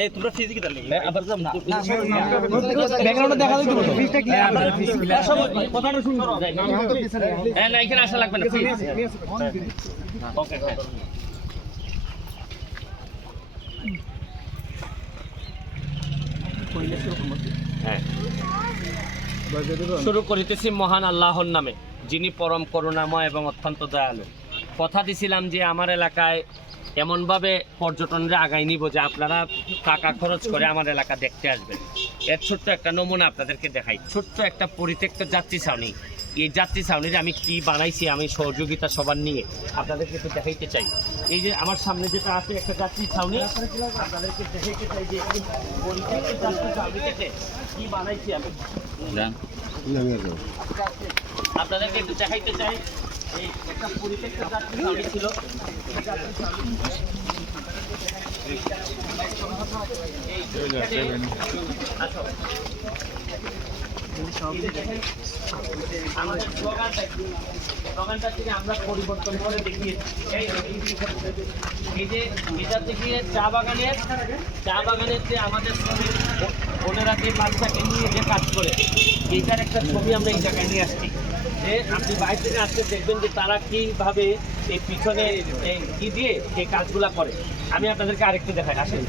এই তোমরা ফিজিক্যাল তার লাগি আবার যাব না ব্যাকগ্রাউন্ডে দেখা যাবে তো ফিসটা কি কথাটা শুনুন হ্যাঁ না এখানে আসা লাগবে না ওকে হ্যাঁ হ্যাঁ শুরু করিতেছি মহান আল্লাহর নামে যিনি পরম করুণাময় এবং অত্যন্ত দয়ালু কথা দিছিলাম যে আমার এলাকায় এমনভাবে পর্যটনরা আগাই নিব যে আপনারা টাকা খরচ করে আমার এলাকা দেখতে আসবেন। এর ছোট্ট একটা নমুনা আপনাদেরকে দেখাই। ছোট্ট একটা পরিত্যক্ত যাত্রী ছাউনি। এই যাত্রী ছাউনির আমি কি বানাইছি আমি সহযোগিতা সবার নিয়ে আপনাদেরকে একটু দেখাইতে চাই। এই যে আমার সামনে যেটা আছে একটা যাত্রী ছাউনি। আপনাদেরকে দেখাইতে চাই যে পরিত্যক্ত যাত্রী ছাউনি থেকে কি বানাইছি আমি। আপনাদেরকে একটু দেখাইতে চাই। এই একটা পরিত্যক্ত যাত্রী ছাউনি ছিল। আমাদের থেকে আমরা পরিবর্তন করে যে, থেকে চা বাগানের চা বাগানের যে আমাদের বাচ্চাকে নিয়ে যে কাজ করে এইটার একটা ছবি আমরা এই জায়গায় নিয়ে আসছি। যে আপনি বাইরে থেকে আসতে দেখবেন যে তারা কীভাবে এই পিছনে কি দিয়ে এই কাজগুলা করে। আমি আপনাদেরকে আরেকটু দেখাই, আসেন।